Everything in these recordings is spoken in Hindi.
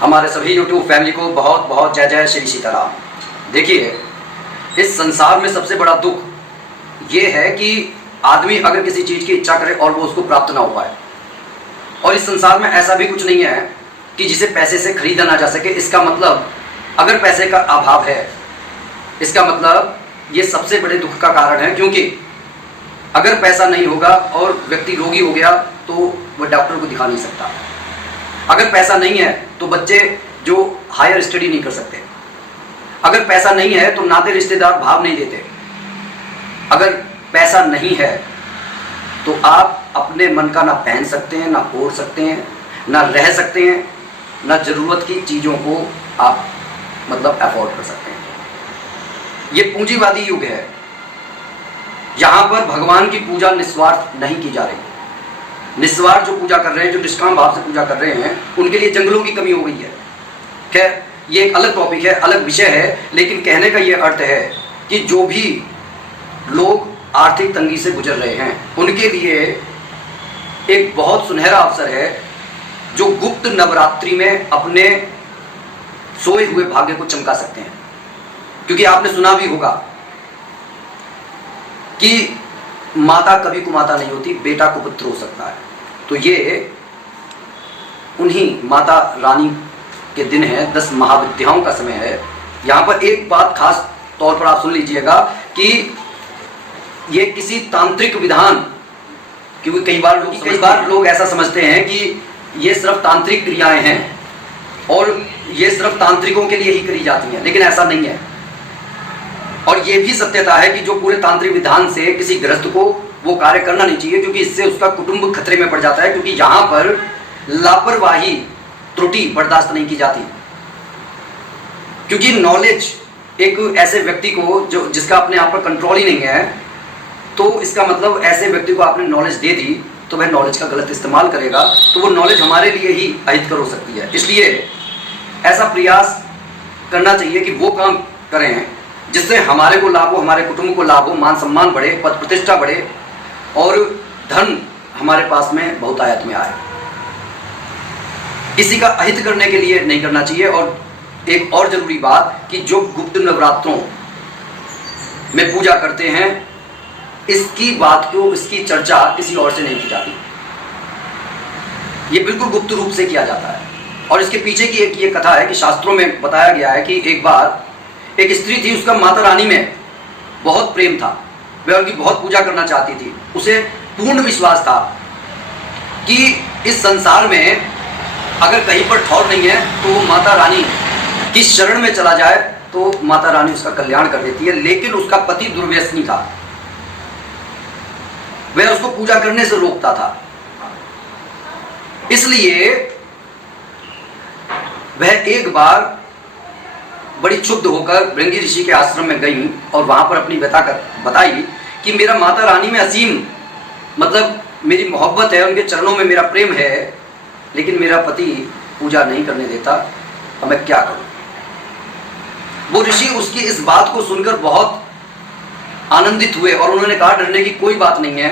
हमारे सभी YouTube फैमिली को बहुत बहुत जय जय श्री सीताराम। देखिए, इस संसार में सबसे बड़ा दुख ये है कि आदमी अगर किसी चीज़ की इच्छा करे और वो उसको प्राप्त ना हो पाए। और इस संसार में ऐसा भी कुछ नहीं है कि जिसे पैसे से खरीदा ना जा सके। इसका मतलब अगर पैसे का अभाव है, इसका मतलब ये सबसे बड़े दुख का कारण है। क्योंकि अगर पैसा नहीं होगा और व्यक्ति रोगी हो गया तो वह डॉक्टर को दिखा नहीं सकता। अगर पैसा नहीं है तो बच्चे जो हायर स्टडी नहीं कर सकते। अगर पैसा नहीं है तो नाते रिश्तेदार भाव नहीं देते। अगर पैसा नहीं है तो आप अपने मन का ना पहन सकते हैं, ना ओढ़ सकते हैं, ना रह सकते हैं, ना ज़रूरत की चीज़ों को आप मतलब अफोर्ड कर सकते हैं। ये पूंजीवादी युग है। यहाँ पर भगवान की पूजा निस्वार्थ नहीं की जा रही। निस्वार्थ जो पूजा कर रहे हैं, जो निष्काम भाव से पूजा कर रहे हैं, उनके लिए जंगलों की कमी हो गई है। खैर, ये एक अलग टॉपिक है, अलग विषय है। लेकिन कहने का ये अर्थ है कि जो भी लोग आर्थिक तंगी से गुजर रहे हैं उनके लिए एक बहुत सुनहरा अवसर है जो गुप्त नवरात्रि में अपने सोए हुए भाग्य को चमका सकते हैं। क्योंकि आपने सुना भी होगा कि माता कभी कुमाता नहीं होती, बेटा कुपुत्र हो सकता है। तो ये उन्हीं माता रानी के दिन है, 10 महाविद्याओं का समय है। यहाँ पर एक बात खास तौर पर आप सुन लीजिएगा कि ये किसी तांत्रिक विधान, क्योंकि कई बार लोग ऐसा समझते हैं कि ये सिर्फ तांत्रिक क्रियाएं हैं और ये सिर्फ तांत्रिकों के लिए ही करी जाती हैं, लेकिन ऐसा नहीं है। और ये भी सत्यता है कि जो पूरे तांत्रिक विधान से किसी गृहस्थ को वो कार्य करना नहीं चाहिए, क्योंकि इससे उसका कुटुंब खतरे में पड़ जाता है। क्योंकि यहाँ पर लापरवाही, त्रुटि बर्दाश्त नहीं की जाती। क्योंकि नॉलेज एक ऐसे व्यक्ति को जो जिसका अपने आप पर कंट्रोल ही नहीं है, तो इसका मतलब ऐसे व्यक्ति को आपने नॉलेज दे दी तो वह नॉलेज का गलत इस्तेमाल करेगा, तो वो नॉलेज हमारे लिए ही अहितकर हो सकती है। इसलिए ऐसा प्रयास करना चाहिए कि वो काम करें जिससे हमारे को लाभ हो, हमारे कुटुंब को लाभ हो, मान सम्मान बढ़े, पद प्रतिष्ठा बढ़े और धन हमारे पास में बहुतायत में आए। किसी का अहित करने के लिए नहीं करना चाहिए। और एक और जरूरी बात कि जो गुप्त नवरात्रों में पूजा करते हैं, इसकी बात को, इसकी चर्चा किसी और से नहीं की जाती। ये बिल्कुल गुप्त रूप से किया जाता है। और इसके पीछे की एक ये कथा है कि शास्त्रों में बताया गया है कि एक बार एक स्त्री थी, उसका माता रानी में बहुत प्रेम था, वह उनकी बहुत पूजा करना चाहती थी। उसे पूर्ण विश्वास था कि इस संसार में अगर कहीं पर ठौर नहीं है तो वो माता रानी की शरण में चला जाए तो माता रानी उसका कल्याण कर देती है। लेकिन उसका पति दुर्व्यसनी था, वह उसको पूजा करने से रोकता था। इसलिए वह एक बार बड़ी क्षुब्ध होकर भृंगी ऋषि के आश्रम में गई और वहां पर अपनी व्यथा बताई कि मेरा माता रानी में असीम मतलब मेरी मोहब्बत है, उनके चरणों में मेरा प्रेम है, लेकिन मेरा पति पूजा नहीं करने देता, अब मैं क्या करूं। वो ऋषि उसकी इस बात को सुनकर बहुत आनंदित हुए और उन्होंने कहा डरने की कोई बात नहीं है।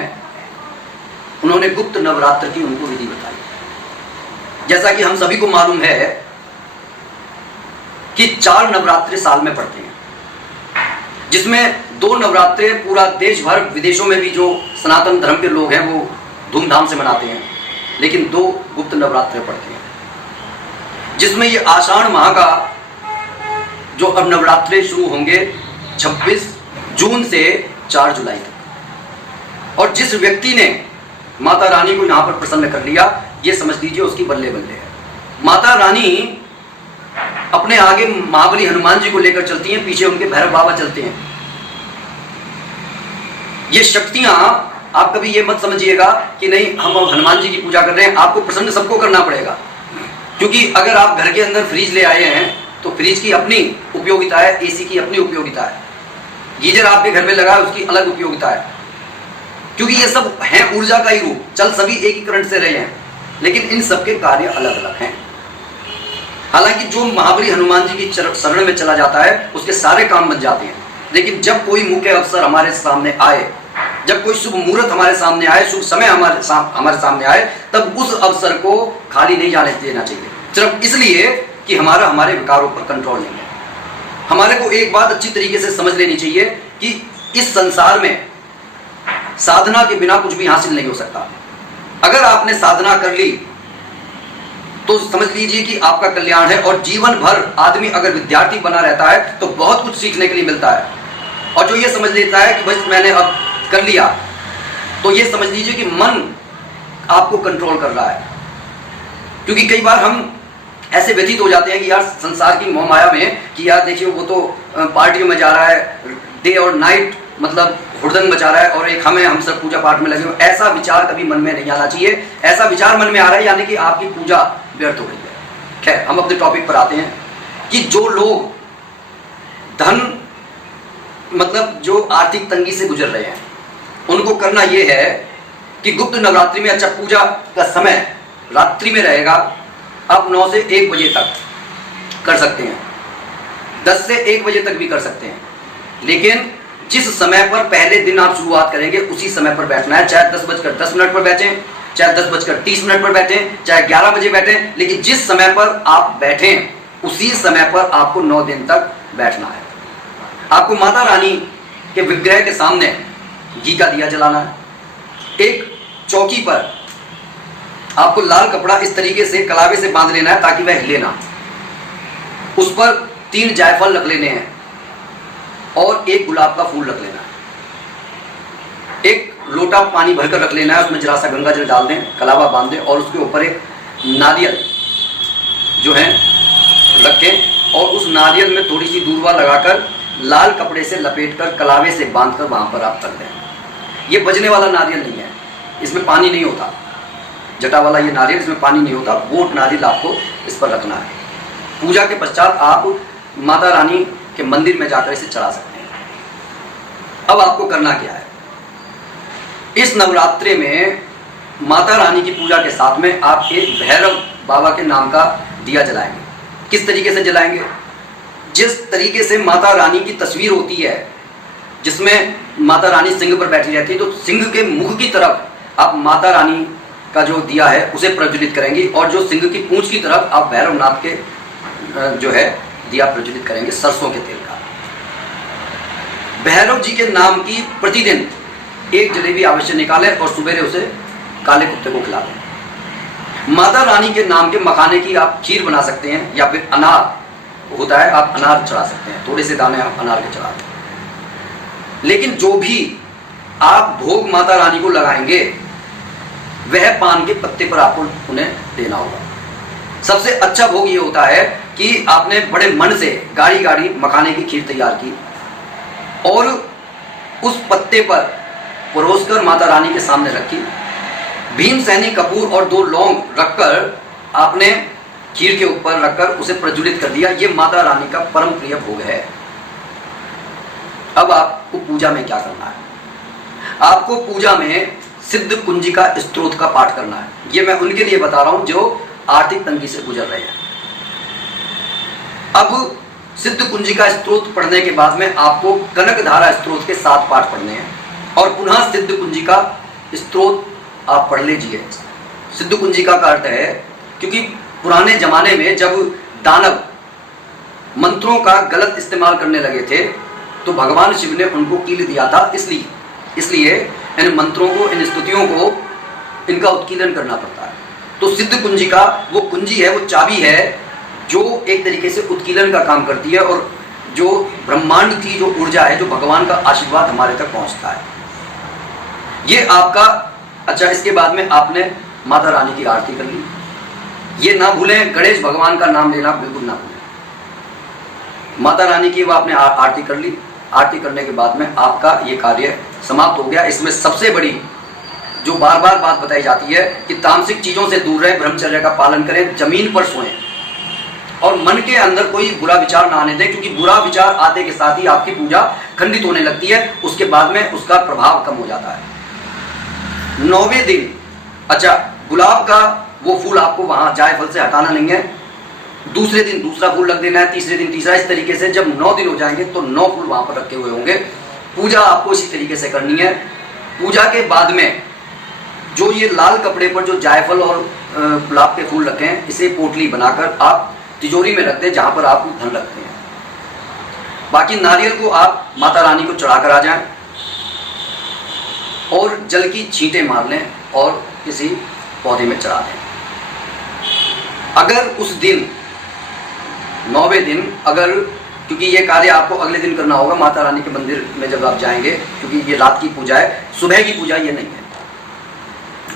उन्होंने गुप्त नवरात्र की उनको विधि बताई। जैसा कि हम सभी को मालूम है कि 4 नवरात्रे साल में पड़ते हैं, जिसमें 2 नवरात्रे पूरा देश भर, विदेशों में भी जो सनातन धर्म के लोग हैं वो धूमधाम से मनाते हैं, लेकिन 2 गुप्त नवरात्रे पड़ते हैं, जिसमें ये आषाढ़ माह का जो अब नवरात्रे शुरू होंगे 26 जून से 4 जुलाई तक। और जिस व्यक्ति ने माता रानी को यहाँ पर प्रसन्न कर लिया, ये समझ लीजिए उसकी बल्ले बल्ले है। माता रानी अपने आगे महाबली हनुमान जी को लेकर चलती हैं, पीछे उनके भैरव बाबा चलते हैं। ये शक्तियां, आप कभी ये मत समझिएगा कि नहीं हम हनुमान जी की पूजा कर रहे हैं। आपको प्रसन्न सबको करना पड़ेगा, क्योंकि अगर आप घर के अंदर फ्रिज ले आए हैं तो फ्रिज की अपनी उपयोगिता है, एसी की अपनी उपयोगिता है, गीजर आपके घर में लगा है उसकी अलग उपयोगिता है। क्योंकि ये सब हैं ऊर्जा का ही रूप, चल सभी एक ही करंट से रहे हैं, लेकिन इन सबके कार्य अलग अलग हैं। हालांकि जो महाबली हनुमान जी की शरण में चला जाता है उसके सारे काम बन जाते हैं, लेकिन जब कोई मुख्य अवसर हमारे सामने आए, जब कोई शुभ मुहूर्त हमारे सामने आए, शुभ समय हमारे सामने आए, तब उस अवसर को खाली नहीं जाने देना चाहिए। सिर्फ इसलिए कि हमारा हमारे विकारों पर कंट्रोल नहीं है। हमारे को एक बात अच्छी तरीके से समझ लेनी चाहिए कि इस संसार में साधना के बिना कुछ भी हासिल नहीं हो सकता। अगर आपने साधना कर ली तो समझ लीजिए कि आपका कल्याण है। और जीवन भर आदमी अगर विद्यार्थी बना रहता है तो बहुत कुछ सीखने के लिए मिलता है। और जो ये समझ लेता है कि बस मैंने अब कर लिया, तो ये समझ लीजिए कि मन आपको कंट्रोल कर रहा है। क्योंकि कई बार हम ऐसे व्यतीत हो जाते हैं कि यार संसार की मोह माया में कि यार देखिए वो तो पार्टियों में जा रहा है, डे और नाइट मतलब हुड़दंग मचा रहा है, और एक हम सब पूजा पाठ में लगे हो। ऐसा विचार कभी मन में नहीं आना चाहिए। ऐसा विचार मन में आ रहा है यानी कि आपकी पूजा व्यर्थ हो गई है। खैर, हम अपने टॉपिक पर आते हैं कि जो लोग धन मतलब जो आर्थिक तंगी से गुजर रहे हैं, उनको करना यह है कि गुप्त नवरात्रि में, अच्छा पूजा का समय रात्रि में रहेगा, आप 9 से 1 बजे तक कर सकते हैं, 10 से 1 बजे तक भी कर सकते हैं। लेकिन जिस समय पर पहले दिन आप शुरुआत करेंगे उसी समय पर बैठना है। चाहे 10:10 पर बैठें, चाहे 10:30 पर बैठें, चाहे 11 बजे बैठें, लेकिन जिस समय पर आप बैठें उसी समय पर आपको 9 दिन तक बैठना है। आपको माता रानी के विग्रह के सामने घी का दिया जलाना है। एक चौकी पर आपको लाल कपड़ा इस तरीके से कलावे से बांध लेना है ताकि वह हिले ना। उस पर 3 जायफल रख लेने हैं और 1 गुलाब का फूल रख लेना है। एक लोटा पानी भरकर रख लेना है, उसमें जरा सा गंगा जल डाल दें, कलावा बांध दें और उसके ऊपर एक नारियल जो है रखें और उस नारियल में थोड़ी सी दूर्वा लगाकर लाल कपड़े से लपेटकर कलावे से बांधकर वहां पर आप कर दें। ये बजने वाला नारियल नहीं है, इसमें पानी नहीं होता। जटा वाला ये नारियल, इसमें पानी नहीं होता। वो नारियल आपको इस पर रखना है। पूजा के पश्चात आप माता रानी के मंदिर में जाकर इसे चढ़ा सकते हैं। अब आपको करना क्या है, इस नवरात्रि में माता रानी की पूजा के साथ में आप एक भैरव बाबा के नाम का दिया जलाएंगे। किस तरीके से जलाएंगे? जिस तरीके से माता रानी की तस्वीर होती है जिसमें माता रानी सिंह पर बैठी रहती है, तो सिंह के मुख की तरफ आप माता रानी का जो दिया है उसे प्रज्वलित करेंगे और जो सिंह की पूंछ की तरफ आप भैरवनाथ के जो है दिया प्रज्वलित करेंगे सरसों के तेल का। भैरव जी के नाम की प्रतिदिन 1 जलेबी अवश्य निकालें और सुबह उसे काले कुत्ते को खिला दें। माता रानी के नाम के मखाने की आप खीर बना सकते हैं या फिर अनार होता है, आप अनार चढ़ा सकते हैं, थोड़े से दाने आप अनार के चढ़ा दें। लेकिन जो भी आप भोग माता रानी को लगाएंगे वह पान के पत्ते पर आपको उन्हें देना होगा। सबसे अच्छा भोग ये होता है कि आपने बड़े मन से गाढ़ी गाढ़ी मखाने की खीर तैयार की और उस पत्ते पर परोसकर माता रानी के सामने रखी। भीमसेनी कपूर और 2 लौंग रखकर आपने खीर के ऊपर रखकर उसे प्रज्वलित कर दिया। ये माता रानी का परम प्रिय भोग है। अब आपको पूजा में क्या करना है? आपको पूजा में सिद्ध कुंजिका स्तोत्र का पाठ करना है। ये मैं उनके लिए बता रहा हूं जो आर्थिक तंगी से गुजर रहे हैं। अब सिद्ध कुंजिका स्तोत्र पढ़ने के बाद में आपको कनकधारा स्तोत्र के 7 पाठ पढ़ने हैं और पुनः सिद्ध कुंजिका स्तोत्र आप पढ़ लीजिए। सिद्ध कुंजिका का अर्थ है, क्योंकि पुराने जमाने में जब दानव मंत्रों का गलत इस्तेमाल करने लगे थे तो भगवान शिव ने उनको कील दिया था। इसलिए इन मंत्रों को, इन स्तुतियों को, इनका उत्कीलन करना पड़ता है। तो सिद्ध कुंजिका वो कुंजी है, वो चाबी है जो एक तरीके से उत्कीलन का काम करती है और जो ब्रह्मांड की जो ऊर्जा है, जो भगवान का आशीर्वाद हमारे तक पहुंचता है। ये आपका अच्छा। इसके बाद में आपने माता रानी की आरती कर ली। ये ना भूलें, गणेश भगवान का नाम लेना बिल्कुल ना भूलें। माता रानी की वो आपने आरती कर ली। आरती करने के बाद में आपका ये कार्य समाप्त हो गया। इसमें सबसे बड़ी जो बार बार बात बताई जाती है कि तामसिक चीजों से दूर रहे, ब्रह्मचर्य का पालन करें, जमीन पर सोएं और मन के अंदर कोई बुरा विचार ना आने दें, क्योंकि बुरा विचार आते के साथ ही आपकी पूजा खंडित होने लगती है। उसके बाद में उसका प्रभाव कम हो जाता है। 9वें दिन अच्छा, गुलाब का वो फूल आपको वहां जायफल से हटाना नहीं है। दूसरे दिन दूसरा फूल रख देना है, तीसरे दिन तीसरा। इस तरीके से जब 9 दिन हो जाएंगे तो 9 फूल वहां पर रखे हुए होंगे। पूजा आपको इसी तरीके से करनी है। पूजा के बाद में जो ये लाल कपड़े पर जो जायफल और गुलाब के फूल रखे हैं, इसे पोटली बनाकर आप तिजोरी में रख दें जहाँ पर आप धन रखते हैं। बाकी नारियल को आप माता रानी को चढ़ाकर आ जाएं और जल की छींटे मार लें और किसी पौधे में चढ़ा दें। अगर उस दिन 9वें दिन, अगर, क्योंकि ये कार्य आपको अगले दिन करना होगा माता रानी के मंदिर में जब आप जाएंगे, क्योंकि ये रात की पूजा है, सुबह की पूजा ये नहीं है।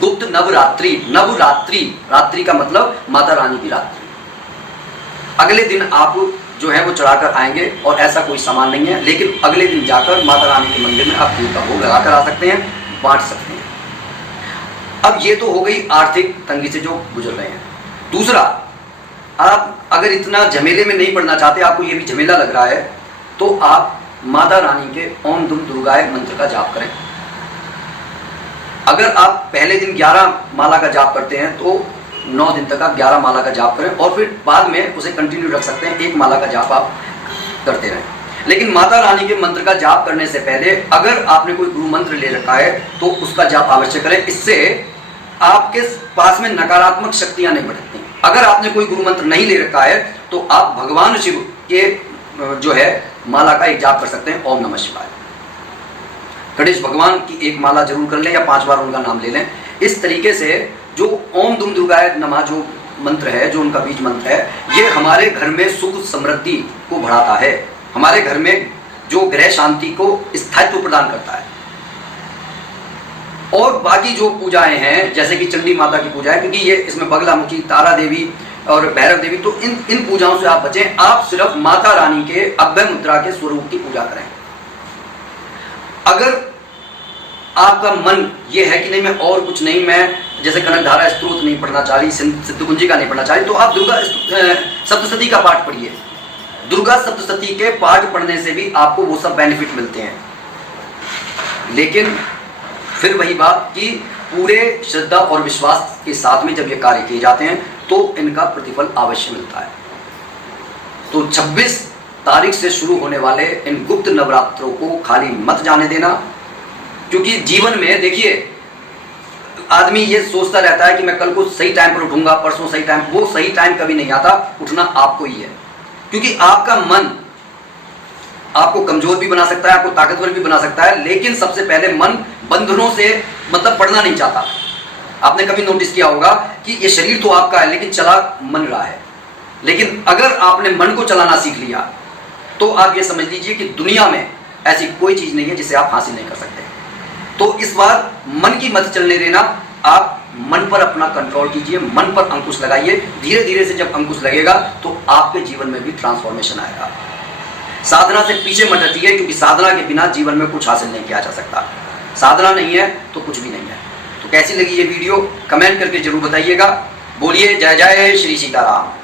गुप्त नवरात्रि, नवरात्रि, रात्रि का मतलब माता रानी की रात्रि। अगले दिन आप जो है वो चढ़ाकर आएंगे और ऐसा कोई सामान नहीं है, लेकिन अगले दिन जाकर माता रानी के मंदिर में आप खीर का भोग लगाकर आ सकते हैं, बांट सकते हैं। अब ये तो हो गई आर्थिक तंगी से जो गुजर रहे हैं। दूसरा, आप अगर इतना झमेले में नहीं पड़ना चाहते, आपको ये भी झमेला लग रहा है, तो आप माता रानी के ओम दुम दुर्गाय मंत्र का जाप करें। अगर आप पहले दिन 11 माला का जाप करते हैं तो 9 दिन तक आप 11 माला का जाप करें और फिर बाद में उसे कंटिन्यू रख सकते हैं, 1 माला का जाप आप करते रहें। लेकिन माता रानी के मंत्र का जाप करने से पहले अगर आपने कोई गुरु मंत्र ले रखा है तो उसका जाप अवश्य करें। इससे आपके पास में नकारात्मक शक्तियां नहीं बढ़ती। अगर आपने कोई गुरु मंत्र नहीं ले रखा है तो आप भगवान शिव के जो है माला का एक जाप कर सकते हैं, ओम नमः शिवाय। गणेश भगवान की एक माला जरूर कर लें या 5 बार उनका नाम ले लें। इस तरीके से जो ओम दुम दुर्गाय नमः जो मंत्र है, जो उनका बीज मंत्र है, ये हमारे घर में सुख समृद्धि को बढ़ाता है, हमारे घर में जो ग्रह शांति को स्थायित्व प्रदान करता है। और बाकी जो पूजाएं हैं जैसे कि चंडी माता की पूजा है, क्योंकि ये इसमें बगलामुखी, तारा देवी और भैरव देवी, तो इन पूजाओं से आप बचें। आप सिर्फ माता रानी के अभय मुद्रा के स्वरूप की पूजा करें। अगर आपका मन ये है कि नहीं मैं और कुछ नहीं, मैं जैसे कनकधारा स्तोत्र नहीं पढ़ना चाह रही, सिद्ध कुंजी का नहीं पढ़ना चाह रही, तो आप दुर्गा सप्तशती का पाठ पढ़िए। दुर्गा सप्तशती के पाठ पढ़ने से भी आपको वो सब बेनिफिट मिलते हैं। लेकिन फिर वही बात कि पूरे श्रद्धा और विश्वास के साथ में जब ये कार्य किए जाते हैं तो इनका प्रतिफल अवश्य मिलता है। तो 26 तारीख से शुरू होने वाले इन गुप्त नवरात्रों को खाली मत जाने देना, क्योंकि जीवन में देखिए आदमी ये सोचता रहता है कि मैं कल को सही टाइम पर उठूंगा, परसों सही टाइम, वो सही टाइम कभी नहीं आता। उठना आपको ही है, क्योंकि आपका मन आपको कमजोर भी बना सकता है, आपको ताकतवर भी बना सकता है, लेकिन सबसे पहले मन बंधनों से मतलब पढ़ना नहीं चाहता। आपने कभी नोटिस किया होगा कि ये शरीर तो आपका है लेकिन चला मन रहा है। लेकिन अगर आपने मन को चलाना सीख लिया तो आप ये समझ लीजिए कि दुनिया में ऐसी कोई चीज नहीं है जिसे आप हासिल नहीं कर सकते। तो इस बार मन की मत चलने देना, आप मन पर अपना कंट्रोल कीजिए, मन पर अंकुश लगाइए। धीरे धीरे से जब अंकुश लगेगा तो आपके जीवन में भी ट्रांसफॉर्मेशन आएगा। साधना से पीछे मत हटिए, क्योंकि साधना के बिना जीवन में कुछ हासिल नहीं किया जा सकता। साधना नहीं है तो कुछ भी नहीं है। तो कैसी लगी ये वीडियो कमेंट करके जरूर बताइएगा। बोलिए जय जय श्री सीताराम।